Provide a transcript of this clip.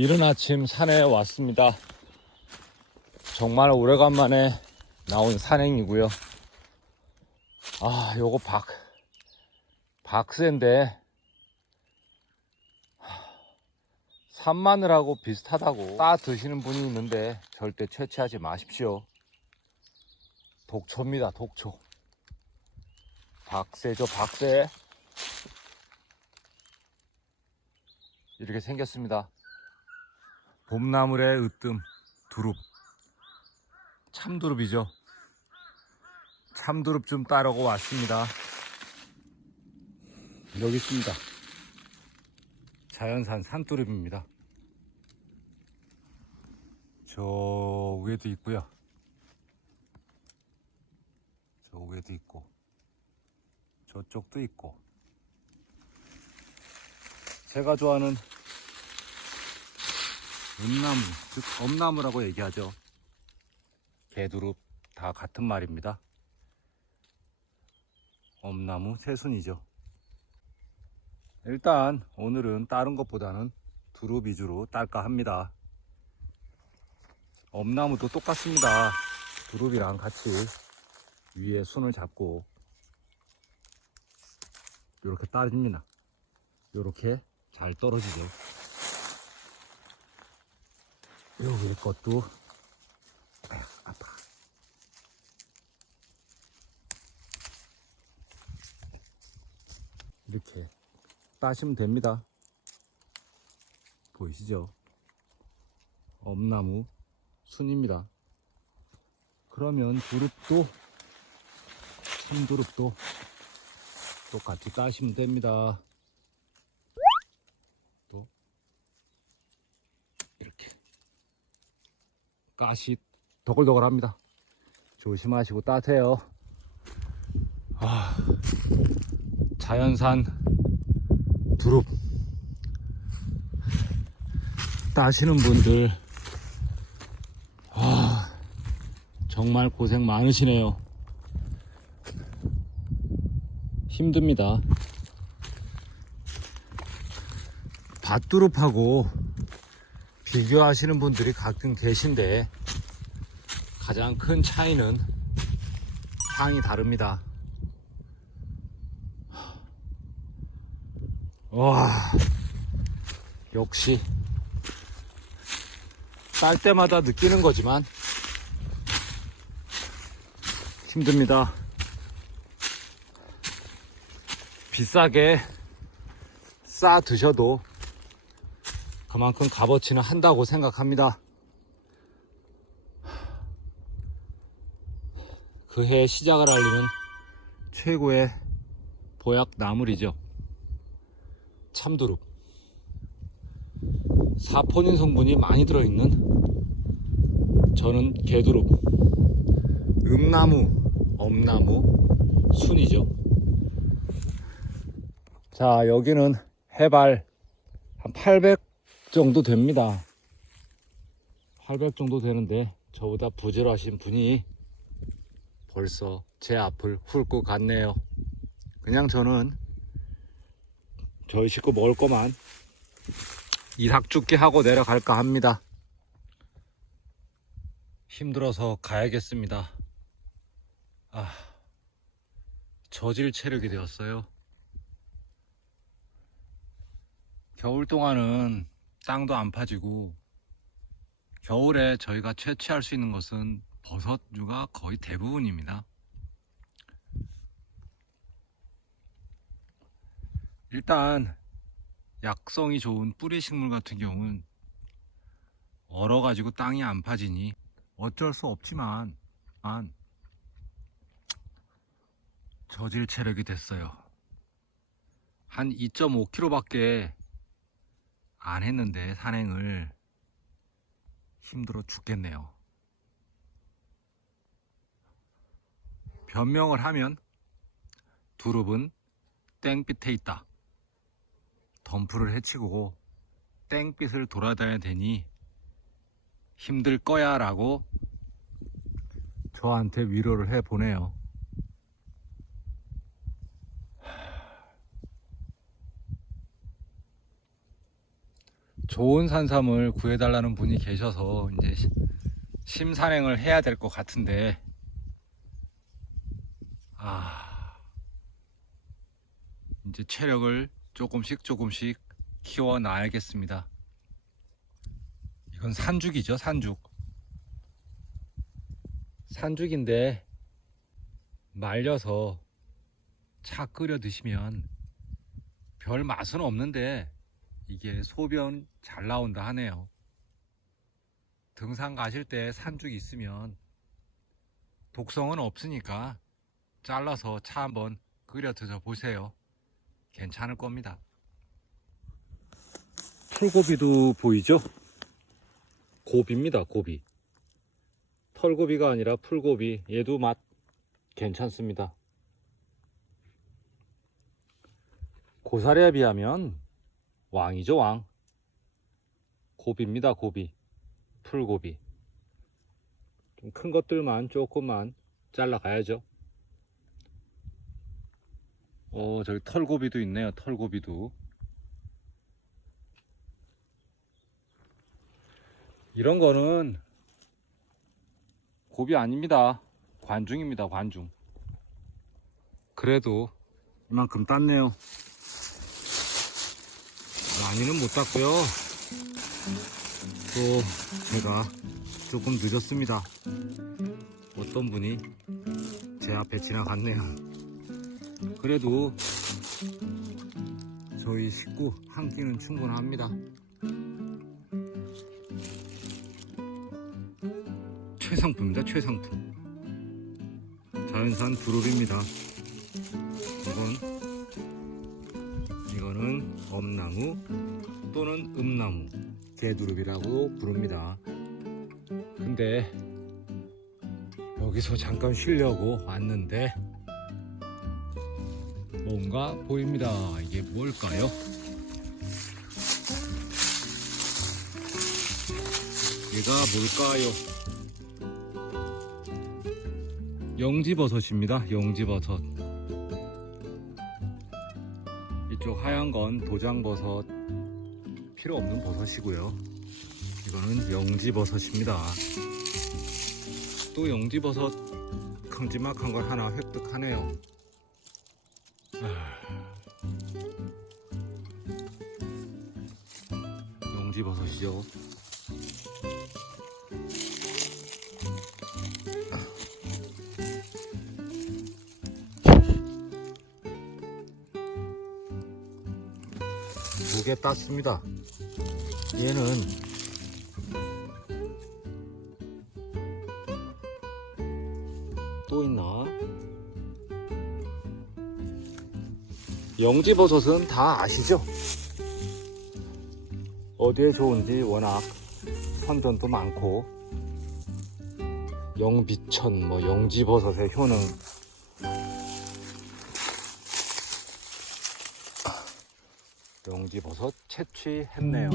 이른 아침 산에 왔습니다. 정말 오래간만에 나온 산행이고요. 아, 요거 박, 박스인데, 산마늘하고 비슷하다고 따 드시는 분이 있는데 절대 채취하지 마십시오. 독초입니다, 독초. 박새죠, 박새. 이렇게 생겼습니다. 봄나물의 으뜸, 두릅. 참두릅이죠. 참두릅 좀 따르고 왔습니다. 여기 있습니다. 자연산 산두릅입니다. 저 위에도 있고요. 저 위에도 있고, 저쪽도 있고. 제가 좋아하는 은나무, 즉 엄나무라고 얘기하죠. 개두릅 다 같은 말입니다. 엄나무 새순이죠. 일단 오늘은 다른 것보다는 두릅 위주로 딸까 합니다. 엄나무도 똑같습니다. 두릅이랑 같이 위에 순을 잡고 이렇게 따집니다. 이렇게 잘 떨어지죠. 요 위에 것도 아파. 이렇게 따시면 됩니다. 보이시죠? 엄나무 순입니다. 그러면 두릅도 참두릅도 똑같이 따시면 됩니다. 또 이렇게 가시 더글더글합니다. 조심하시고 따세요. 아, 자연산 두릅 따시는 분들 아, 정말 고생 많으시네요. 힘듭니다. 밭두릅하고 비교하시는 분들이 가끔 계신데 가장 큰 차이는 향이 다릅니다. 와, 역시 딸 때마다 느끼는 거지만 힘듭니다. 비싸게 싸 드셔도 그만큼 값어치는 한다고 생각합니다. 그 해 시작을 알리는 최고의 보약 나물이죠. 참두릅. 사포닌 성분이 많이 들어있는 저는 개두릅. 음나무, 엄나무, 순이죠. 자, 여기는 해발 한 800 정도 됩니다. 800 정도 되는데 저보다 부지런하신 분이 벌써 제 앞을 훑고 갔네요. 그냥 저는 저희 식구 먹을 거만 이삭 죽게 하고 내려갈까 합니다. 힘들어서 가야겠습니다. 아, 저질 체력이 되었어요. 겨울 동안은 땅도 안 파지고 겨울에 저희가 채취할 수 있는 것은 버섯류가 거의 대부분입니다. 일단 약성이 좋은 뿌리 식물 같은 경우는 얼어가지고 땅이 안 파지니 어쩔 수 없지만 안 저질 체력이 됐어요. 한 2.5km밖에 안 했는데 산행을 힘들어 죽겠네요. 변명을 하면 두릅은 땡빛에 있다. 덤프를 해치고 땡빛을 돌아다녀야 되니 힘들 거야 라고 저한테 위로를 해 보내요. 좋은 산삼을 구해달라는 분이 계셔서 이제 시- 심산행을 해야 될 것 같은데 아 이제 체력을 조금씩 조금씩 키워 놔야겠습니다. 이건 산죽이죠, 산죽. 산죽인데 말려서 차 끓여 드시면 별 맛은 없는데 이게 소변 잘 나온다 하네요. 등산 가실 때 산죽 있으면 독성은 없으니까 잘라서 차 한번 끓여 드셔 보세요. 괜찮을 겁니다. 풀고비도 보이죠? 고비입니다, 고비. 털고비가 아니라 풀고비. 얘도 맛 괜찮습니다. 고사리에 비하면 왕이죠, 왕. 고비입니다, 고비. 풀고비. 좀 큰 것들만 조금만 잘라가야죠. 어, 저기 털고비도 있네요, 털고비도. 이런 거는 고비 아닙니다. 관중입니다, 관중. 그래도 이만큼 땄네요. 많이는 못 땄고요. 또 제가 조금 늦었습니다. 어떤 분이 제 앞에 지나갔네요. 그래도 저희 식구 한 끼는 충분합니다. 최상품입니다, 최상품. 자연산 두릅입니다. 이건 엄나무 또는 음나무 개두릅이라고 부릅니다. 근데 여기서 잠깐 쉬려고 왔는데 뭔가 보입니다. 이게 뭘까요? 얘가 뭘까요? 영지버섯입니다. 영지버섯. 이쪽 하얀 건 도장버섯 필요 없는 버섯이고요. 이거는 영지버섯입니다. 또 영지버섯 큼지막한 걸 하나 획득하네요. 아. 영지버섯이죠. 개 땄습니다. 얘는 또 있나? 영지버섯은 다 아시죠? 어디에 좋은지 워낙 선전도 많고 영비천, 뭐 영지버섯의 효능 영지버섯 채취했네요.